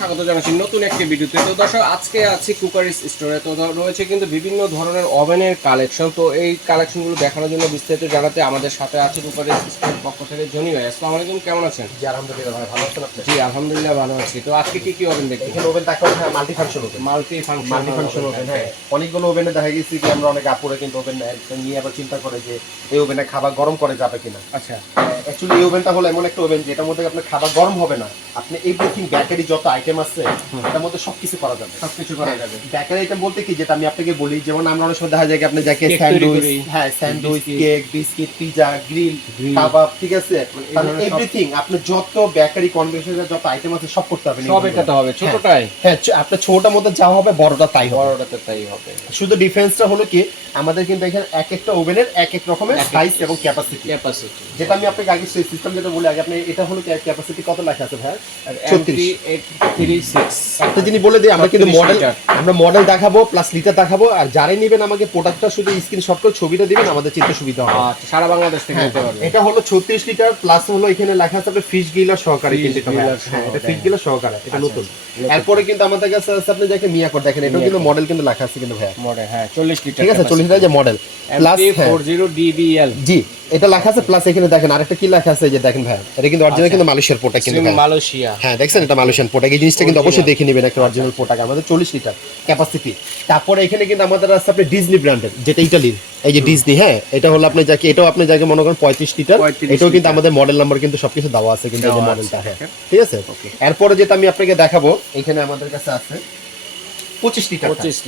স্বাগত জানাচ্ছি নতুন একটি ভিডিওতে। তো দর্শক, আজকে আছি কুকারিস স্টোরে। তো রয়েছে কিন্তু বিভিন্ন ধরনের ওভেনের কালেকশন। তো এই কালেকশনগুলো দেখানোর জন্য বিস্তারিত জানাতে আমাদের সাথে আছে কুকারিস স্টোরের পক্ষ থেকে জনি ভাই। আসসালামু আলাইকুম, কেমন আছেন? জি আলহামদুলিল্লাহ ভাই, ভালো আছেন আপনি? জি আলহামদুলিল্লাহ ভালো আছি। তো আজকে কি কি ওভেন দেখবেন? এখানে ওভেন দেখাবো, হ্যাঁ multi function oven. Multi function oven, হ্যাঁ অনেকগুলো ওভেনে দেখা গেছে কি আমরা অনেক আপুরে কিন্তু ওভেন নিয়ে আবার চিন্তা করে যে এই ওভেনে খাবার গরম করে যাবে কিনা। আচ্ছা, অ্যাকচুয়ালি এই ওভেনটা হলো এমন একটা ওভেন যেটার মধ্যে আপনার খাবার গরম হবে না, আপনি এভরিথিং বেকারি যত আইটেম আছে এটার মধ্যে সবকিছু করা যাবে। সবকিছু করা যাবে। বেকারি আইটেম বলতে কি, যেটা আমি আপনাকে বলি, যেমন আমরা অনেক সময় দেখা যায় কি আপনি যাকে স্যান্ডউইচ, হ্যাঁ sandwich, cake, biscuit, pizza, grill, কাবাব, ঠিক আছে, এভরিথিং আপনি যত বেকারি কনভেনশনাল যত আইটেম আছে সব করতে হবে। সব এটাতে হবে, ছোটটাই। হ্যাঁ আপনার ছোটটার মধ্যে যা হবে বড়টা তাই হবে। বড়টাতে তাই হবে। শুধু ডিফারেন্সটা হলো কি, আমাদের কিন্তু এখানে এক একটা ওভেনের এক এক রকমের সাইজ এবং ক্যাপাসিটি। যেটা আমি আপনাকে আগে সিস্টেম যেটা বলি, আগে আপনি এটা হলো ক্যাপাসিটি কত লেখা আছে ভাই? 36। একটা জিনিস বলে দিই, আমরা কিন্তু মডেল দেখাবো প্লাস লিটার দেখাবো, আর যারাই নেবেন আমাকে প্রোডাক্টটা শুধু স্ক্রিনশট করে ছবিটা দিবেন, আমাদের চিন্তা সুবিধা হবে। আচ্ছা, সারা বাংলাদেশ থেকে নিতে পারবেন। এটা হলো 36 লিটার প্লাস হলো এখানে লেখা আছে আপনার ফিশ গ্রিলার সহকারে, কিন্তু এটা ফিশ গ্রিলার সহকারে, এটা নতুন। এরপরে কিন্তু আমাদের কাছে আছে আপনি দেখেন মিয়াকোর, দেখেন এটা কিন্তু মডেল কিন্তু লেখা আছে কিন্তু ভাই মডেল, হ্যাঁ 40 লিটার, ঠিক আছে 40 লিটার যে মডেল প্লাস 40 DBL। জি এটা লেখা আছে প্লাস এখানে দেখেন আরেকটা কি লেখা আছে, এই যে দেখেন ভাই, এটা কিন্তু অরিজিনাল কিন্তু মালয়েশিয়ার প্রোডাক্ট কিন্তু ভাই, মালয়েশিয়া। হ্যাঁ দেখছেন এটা মালয়েশিয়ান প্রোডাক্ট, এই জিনিসটা কিন্তু অবশ্যই দেখে নেবেন, একটা অরিজিনাল প্রোডাক্ট। আমাদের 40 লিটার ক্যাপাসিটি। তারপরে এখানে কিন্তু আমাদের আছে আপনি ডিজনি ব্র্যান্ডের, যেটা ইতালির, এই যে ডিজনি, হ্যাঁ এটা হলো আপনি যাকে, এটাও আপনি যাকে মনে করেন 35 লিটার, এটাও কিন্তু আমাদের মডেল নাম্বার কিন্তু সবকিছু দেওয়া আছে কিন্তু এই যে মডেলটা, হ্যাঁ ঠিক আছে। এরপরে যেটা আমি আপনাকে দেখাবো, এখানে আমাদের কাছে আছে 25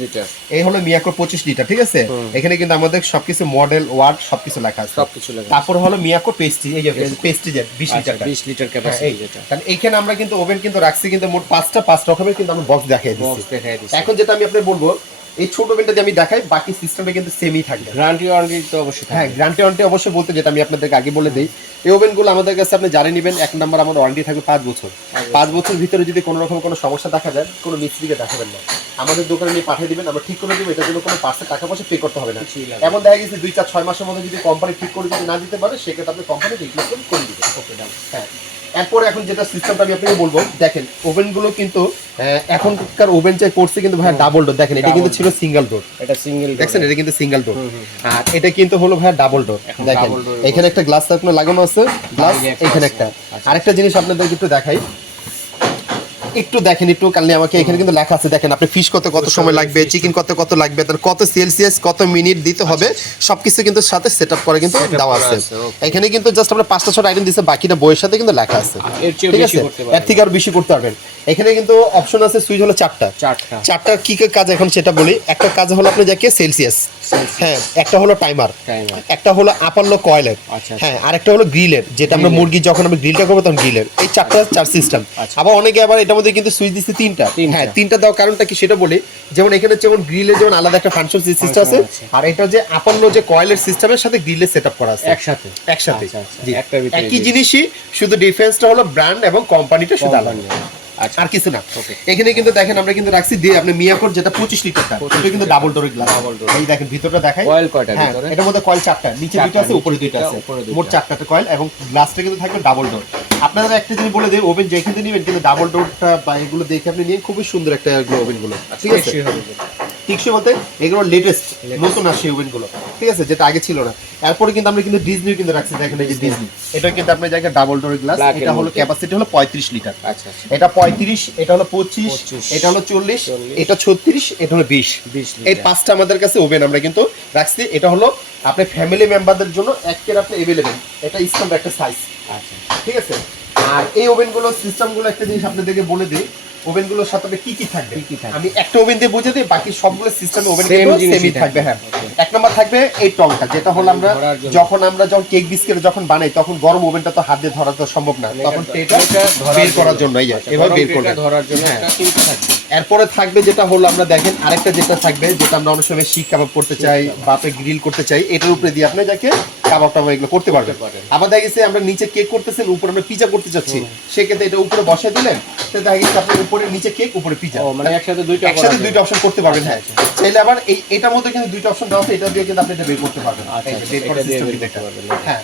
লিটার। এই হলো মিয়াকো 25 লিটার, ঠিক আছে। এখানে কিন্তু আমাদের সবকিছু মডেল ওয়ার্ড সবকিছু লেখা আছে, সবকিছু লেখা। তারপর হলো মিয়াকো পেস্টিজ, এই যে পেস্টিজের 20 লিটার, 20 লিটার ক্যাপাসিটি যেটা। কারণ এখানে আমরা কিন্তু ওভেন কিন্তু রাখছি কিন্তু মোট 5 রকমের কিন্তু আমরা বক্স দেখাই দিচ্ছি। এখন যেটা আমি আপনাকে বলবো, এই ছোট ওভেনটা যে আমি দেখাই, বাকি সিস্টেমটা কিন্তু সেমই থাকবে। গ্যারান্টি ওয়ারেন্টি তো অবশ্যই থাকবে। হ্যাঁ গ্যারান্টি ওয়ারেন্টি অবশ্যই বলতে যেটা আমি আপনাদেরকে আগে বলে দেই, এই ওভেনগুলো আমাদের কাছে আপনি জানিয়ে নেবেন, এক নাম্বার আমাদের ওয়ারেন্টি থাকবে 5 বছর। 5 বছর ভিতরে যদি কোনো রকম কোনো সমস্যা দেখা যায়, কোনো মিস্ত্রিকে দেখাবেন না, আমাদের দোকানে নিয়ে পাঠিয়ে দিবেন, আমরা ঠিক করে দেবো। এটার জন্য কোনো পার্সে টাকা পয়সা পে করতে হবে না। এমন দেখা গেছে 2-4-6 মাসের মধ্যে যদি কোম্পানি ঠিক করে যদি না দিতে পারে, সেক্ষেত্রে আপনি কোম্পানি রিপ্লেসমেন্ট করে দিবেন। ওকে ডান। হ্যাঁ এরপরে এখন যেটা সিস্টেমটা আমি আপনাকে বলবো, দেখেন ওভেনগুলো কিন্তু এখনকার ওভেন চাই করছে কিন্তু ভাই ডাবল ডোর, দেখেন এটা কিন্তু ছিল সিঙ্গেল ডোর, এটা সিঙ্গেল, দেখছেন এটা কিন্তু সিঙ্গেল ডোর, আর এটা কিন্তু হলো ভাই ডাবল ডোর। দেখেন এখানে একটা গ্লাস আপনার লাগানো আছে, গ্লাস এখানে একটা। আরেকটা জিনিস আপনাদেরকে একটু দেখাই, একটু দেখেন একটু কালনি আমাকে, এখানে কিন্তু লেখা আছে, দেখেন আপনি ফিশ কত সময় লাগবে, চিকেন কত লাগবে, তার কত সেলসিয়াস কত মিনিট দিতে হবে, সবকিছু কিন্তু সাথে সেটআপ করে কিন্তু দেওয়া আছে। এখানে কিন্তু জাস্ট আমরা 5-6 আইটেম দিয়েছে, বাকিটা বইয়ের সাথে কিন্তু লেখা আছে, ঠিক আছে। এর থেকে আরো বেশি করতে পারবেন। এখানে কিন্তু অপশন আছে, সুইচ হলো চারটা কি কাজ এখন সেটা বলি। একটা কাজ হলো আপনি যাকে সেলসিয়াস, হ্যাঁ একটা হলো টাইমার, একটা হলো আপার লো কয়েলের, হ্যাঁ আরেকটা হলো গ্রিলের, যেটা আমরা মুরগি যখন আমরা গ্রিলটা করবো তখন গ্রিলের। এই চার সিস্টেম। আবার অনেকে আবার এটার মধ্যে কিন্তু সুইচ দিচ্ছে 3টা, হ্যাঁ 3টা দেওয়ার কারণটা কি সেটা বলি। যেমন এখানে যেমন গ্রিলের যেমন আলাদা একটা ফাংশন সিস্টেম আছে, আর এটা যে আপার লো যে কয়েলের সিস্টেমের সাথে গ্রিলের সেটআপ করা আছে একসাথে। একই জিনিসই, শুধু ডিফারেন্সটা হলো ব্র্যান্ড এবং কোম্পানিটা শুধু আলাদা, আর কিছু না। এখানে কিন্তু দেখেন আমরা কিন্তু রাখছি দিয়ে আপনি মিয়াকোর যেটা 25 লিটারটা, এটা কিন্তু ডাবল ডোরের গ্লাস। এই দেখেন ভিতরটা দেখাই, কয়েল কয়টা ভিতরে? এটার মধ্যে কয়েল 4টা, নিচে 2টা আছে, উপরে 2টা আছে, মোট 4টা কয়েল, এবং গ্লাসটা কিন্তু থাকবে ডাবল ডোর। আপনারা একটা জিনিস বলে দেই, ওভেন যেখানে নেবেন কিন্তু ডাবল ডোরটা বা এগুলো দেখে আপনি নিয়ে খুবই সুন্দর একটা ওভেনগুলো, ঠিক আছে। টিকসই বলতে এগুলো লেটেস্ট নতুন আসে ওভেনগুলো, ঠিক আছে, যেটা আগে ছিল না। এরপরে কিন্তু আমরা কিন্তু ডিজনি কিন্তু রাখছি, দেখেন এই যে ডিজনি, এটা কিন্তু আপনার জায়গায় ডাবল ডোরের গ্লাস। এটা হলো ক্যাপাসিটি হলো 35 লিটার, এটা 35, এটা হলো 25, এটা হলো 40, এটা 36, এটা হলো 20। এই 5টা আমাদের কাছে ওভেন আমরা কিন্তু রাখছি। এটা হলো আপনার ফ্যামিলি মেম্বারদের জন্য একের আপনি अवेलेबल, এটা স্ট্যান্ডার্ড একটা সাইজ, ঠিক আছে। আর এই ওভেনগুলো সিস্টেমগুলো একটা জিনিস আপনাদেরকে বলে দিই, ওভেনগুলোর সাথে কি কি থাকবে আমি একটা ওভেন দিয়ে বুঝে দিই, বাকি সবগুলো সিস্টেম ওভেন কিন্তু সেমই থাকবে। হ্যাঁ এক নাম্বার থাকবে এই টংটা, যেটা হলো আমরা যখন কেক বিস্কিট যখন বানাই, তখন গরম ওভেনটা তো হাত দিয়ে ধরা তো সম্ভব না, তখন এটা বের করার জন্য এভাবে বের করে ধরার জন্য থাকবে। এরপরে থাকবে যেটা হলো আমরা দেখেন আরেকটা যেটা থাকবে, যেটা আমরা অনেক সময় শিক কাবাব করতে চাই বা আপনি গ্রিল করতে চাই, এটার উপরে দিয়ে আপনি যাকে কাবাব টাবাব এগুলো করতে পারবেন। আবার দেখা গেছে আমরা নিচে কেক করতেছেন, উপরে আমরা পিজা করতে চাচ্ছি, সেক্ষেত্রে এটা উপরে বসাই দিলেন, দেখা গেছে আপনি উপরে নিচে কেক উপরে পিজা, মানে একসাথে দুইটা অপশন করতে পারবেন। হ্যাঁ চাইলে আবার এটার মধ্যে কিন্তু 2টা অপশন দেওয়া আছে, এটা দিয়ে কিন্তু আপনি এটা বের করতে পারবেন। হ্যাঁ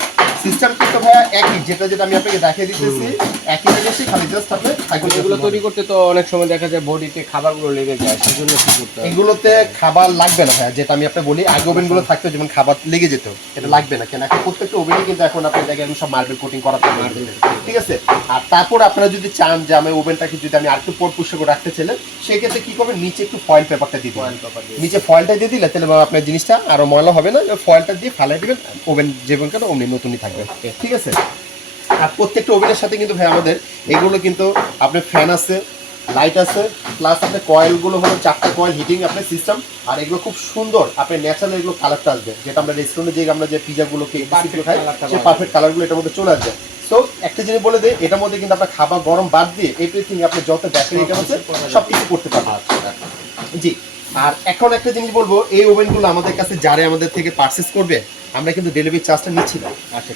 সিস্টেম কিন্তু ভাইয়া একই, যেটা আমি আপনাকে দেখিয়ে দিতেছি একই জিনিসই, খালি জাস্ট আপনি এগুলো তৈরি করতে তো অনেক সময় দেখা যায় বডিতে খাবারগুলো লেগে যায়, সেজন্য কি করতে হবে? এগুলোতে খাবার লাগবে না ভাইয়া, যেটা আমি আপনাকে বলি আগে ওভেনগুলো থাকতো যেমন খাবার লেগে যেত, এটা লাগবে না। কেন এখন প্রত্যেকটা ওভেনই কিন্তু এখন আপনি দেখেন সব মার্বেল কোটিং করা থাকে, ঠিক আছে। আর তারপর আপনারা যদি চান যে আমি ওভেনটাকে যদি আমি আরেকটু পুষ্ট করে রাখতে চাইলে সেই ক্ষেত্রে কি করবেন, নিচে একটু ফয়েল পেপারটা দিয়ে দিবেন, নিচে ফয়েলটা দিয়ে দিলে তাহলে আপনার জিনিসটা আরো ময়লা হবে না, ফয়েলটা দিয়ে ফালাই দিবেন, ওভেন যেমন কেন অমনি নতুনই থাকবে, ঠিক আছে। আর প্রত্যেকটা ওভেনের সাথে কিন্তু ভাই আমাদের এগুলো কিন্তু আপনার ফ্যান আছে, লাইট আছে, প্লাস আপনার কয়েলগুলো হলো 4টা কয়েল হিটিং আপনার সিস্টেম। আর এগুলো খুব সুন্দর আপনার ন্যাচারাল এগুলো কালারটা আসবে, যেটা আমরা রেস্টুরেন্টে যে আমরা যে পিজাগুলো খাই সেই পারফেক্ট কালারগুলো এটার মধ্যে চলে আসবে। তো একটা জিনিস বলে দিই, এটার মধ্যে কিন্তু আপনার খাবার গরম বাদ দিয়ে এভরিথিং আপনি যত ব্যাটারি এটা হচ্ছে সব কিছু করতে পারবেন। জি। আর এখন একটা জিনিস বলবো, এই ওভেনগুলো আমাদের কাছে যারা আমাদের থেকে পারচেজ করবে আমরা কিন্তু ডেলিভারি চার্জটা নিচ্ছি না। আচ্ছা,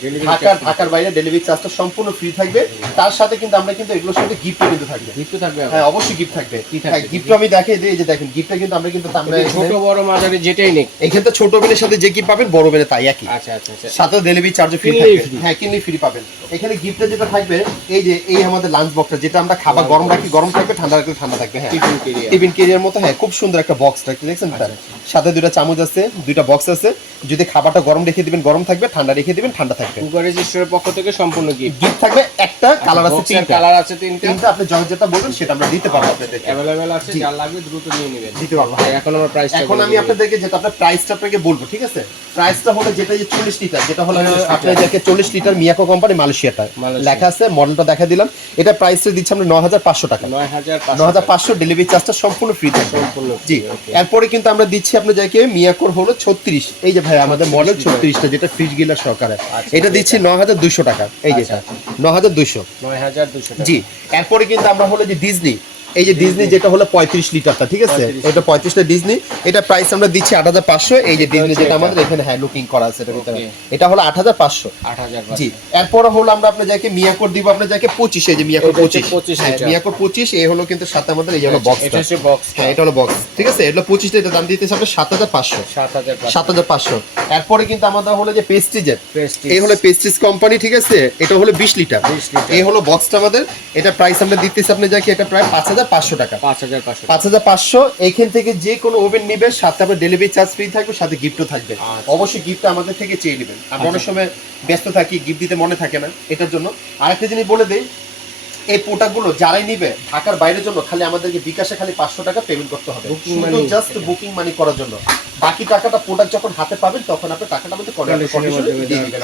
ঢাকার বাইরে ডেলিভারি চার্জটা সম্পূর্ণ ফ্রি থাকবে। তার সাথে কিন্তু আমরা কিন্তু এগুলোর সাথে গিফটও কিন্তু থাকবে। গিফট থাকবে? হ্যাঁ, অবশ্যই গিফট থাকবে। গিফটও আমি দেখাই দিই, এই যে দেখেন গিফটটা কিন্তু আমরা কিন্তু ছোট বড় মাঝারি যেটাই নেই, এখানে তো ছোট ওভেনের সাথে যে গিফট পাবেন বড় ওভেনে তাই একই। আচ্ছা আচ্ছা আচ্ছা, সাথে ডেলিভারি চার্জ ফ্রি থাকবে। হ্যাঁ, কিনলে ফ্রি পাবেন। এখানে গিফটে যেটা থাকবে এই যে এই আমাদের লাঞ্চ বক্সটা, যেটা আমরা খাবার গরম রাখি গরম থাকবে, ঠান্ডা রাখলে ঠান্ডা থাকবে। হ্যাঁ, টিফিন ক্যারিয়ার মতো। হ্যাঁ, খুব সুন্দর একটা বক্স থাকবে, দেখছেন? সাথে 2টা চামচ আছে, 2টা বক্স আছে। যদি খাবারটা গরম রেখে দিবেন গরম থাকবে, ঠান্ডা রেখে দিবেন ঠান্ডা থাকবে। কুকার রেজিস্ট্রারের পক্ষ থেকে সম্পূর্ণ গিফট থাকবে। একটা কালার আছে, 3টা কালার আছে, 3টা। আপনি যেটা বলবেন সেটা আমরা দিতে পারবো আপনাদেরকে। अवेलेबल আছে, যা লাগবে দ্রুত নিয়ে নেবেন। দিতে পারবো। এখন আমরা প্রাইসটা এখন আমি আপনাদেরকে যেটা আপনার প্রাইসটা আপনাকে বলবো, ঠিক আছে? প্রাইসটা হলো যেটা যে 40 লিটার, যেটা হলো আপনাদেরকে 40 লিটার মিয়াকো কোম্পানি মালয়েশিয়াটা লেখা আছে, মডেলটা দেখা দিলাম। এটা প্রাইসটা দিচ্ছি আমরা 9500 টাকা। 9500 ডেলিভারি চার্জটা সম্পূর্ণ ফ্রি থাকবে। জি। এরপরে কিন্তু আমরা দিচ্ছি আপনাদেরকে মিয়াকোর হলো 36, এই যে ভাই আমাদের মডেল 36টা, যেটা ফ্রিজ গিলার সহকারে, এটা দিচ্ছি 9200 টাকা। এই যেটা 9200। জি। এরপরে কিন্তু আমরা হলো যে ডিজনি, এই যে ডিজনি যেটা হলো 35 লিটারটা, ঠিক আছে? এটা 35টা ডিজনি, এটা প্রাইস আমরা দিচ্ছি 8500। এই যে ডিজনি যেটা আমাদের এখানে হ্যাঁ লুকিং করা আছে এটার ভিতরে, এটা হলো 8500। জি। এরপর হলো আমরা আপনাদেরকে মিয়াকোর দিব আপনাদেরকে 25, এই যে মিয়াকোর 25। হ্যাঁ, মিয়াকোর 25 এই হলো কিন্তু সাথে আমাদের এই হলো বক্স, এটা হচ্ছে বক্স। হ্যাঁ, এটা হলো বক্স, ঠিক আছে? এটা 25টা, এটা দাম দিতেছে আমরা 7500। এরপরে কিন্তু আমাদের হলো যে পেস্টিজের, এই হলো পেস্টিজ কোম্পানি, ঠিক আছে? এটা হলো 20 লিটার। এই হলো বক্সটা আমাদের, এটা প্রাইস আমরা দিতেছি আপনাদেরকে এটা প্রায় 5500 টাকা। 5500। এইখান থেকে যে কোনো ওভেন নিবে সাথে আপনার ডেলিভারি চার্জ ফ্রি থাকবে, সাথে গিফটও থাকবে। অবশ্যই গিফট আমাদের থেকে চেয়ে নেবেন, আমরা অনেক সময় ব্যস্ত থাকি, গিফট দিতে মনে থাকে না, এটার জন্য। আরেকটা জিনিস বলে দেই, এই প্রোডাক্টগুলো যারাই নিবে ঢাকার বাইরের জন্য খালি আমাদেরকে বিকাশে খালি 500 টাকা পেমেন্ট করতে হবে, শুধু জাস্ট বুকিং মানি করার জন্য। বাকি টাকাটা প্রোডাক্ট যখন হাতে পাবেন তখন আপনি টাকাটা আমাদের দিয়ে দিবেন।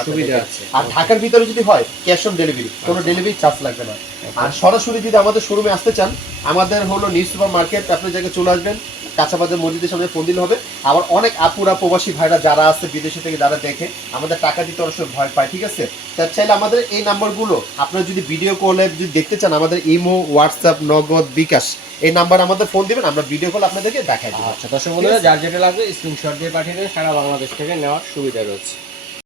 আর ঢাকার ভিতরে যদি হয় ক্যাশ অন ডেলিভারি, কোনো ডেলিভারি চার্জ লাগবে না। আর সরাসরি যদি আমাদের শোরুমে আসতে চান, আমাদের হলো নিউ সুপার মার্কেট, আপনার জায়গায় চলে আসবেন, কাঁচাবাজার মসজিদের সামনে ফোন দিলে হবে। আবার অনেক আপুরা প্রবাসী ভাইরা যারা আছে বিদেশে থেকে যারা দেখে আমাদের টাকা দিতে অনেক সময় ভয় পায়, ঠিক আছে? তার চাইলে আমাদের এই নাম্বারগুলো আপনারা যদি ভিডিও কলে যদি দেখতে চান, আমাদের ইমো, হোয়াটসঅ্যাপ, নগদ, বিকাশ এই নাম্বার আমাদের ফোন দিবেন, আমরা ভিডিও কল আপনাদেরকে দেখাই দেব। আচ্ছা দর্শক বন্ধুরা, যার যেটা লাগবে স্ক্রিনশট দিয়ে পাঠিয়ে দেন, সারা বাংলাদেশ থেকে নেওয়ার সুবিধা রয়েছে।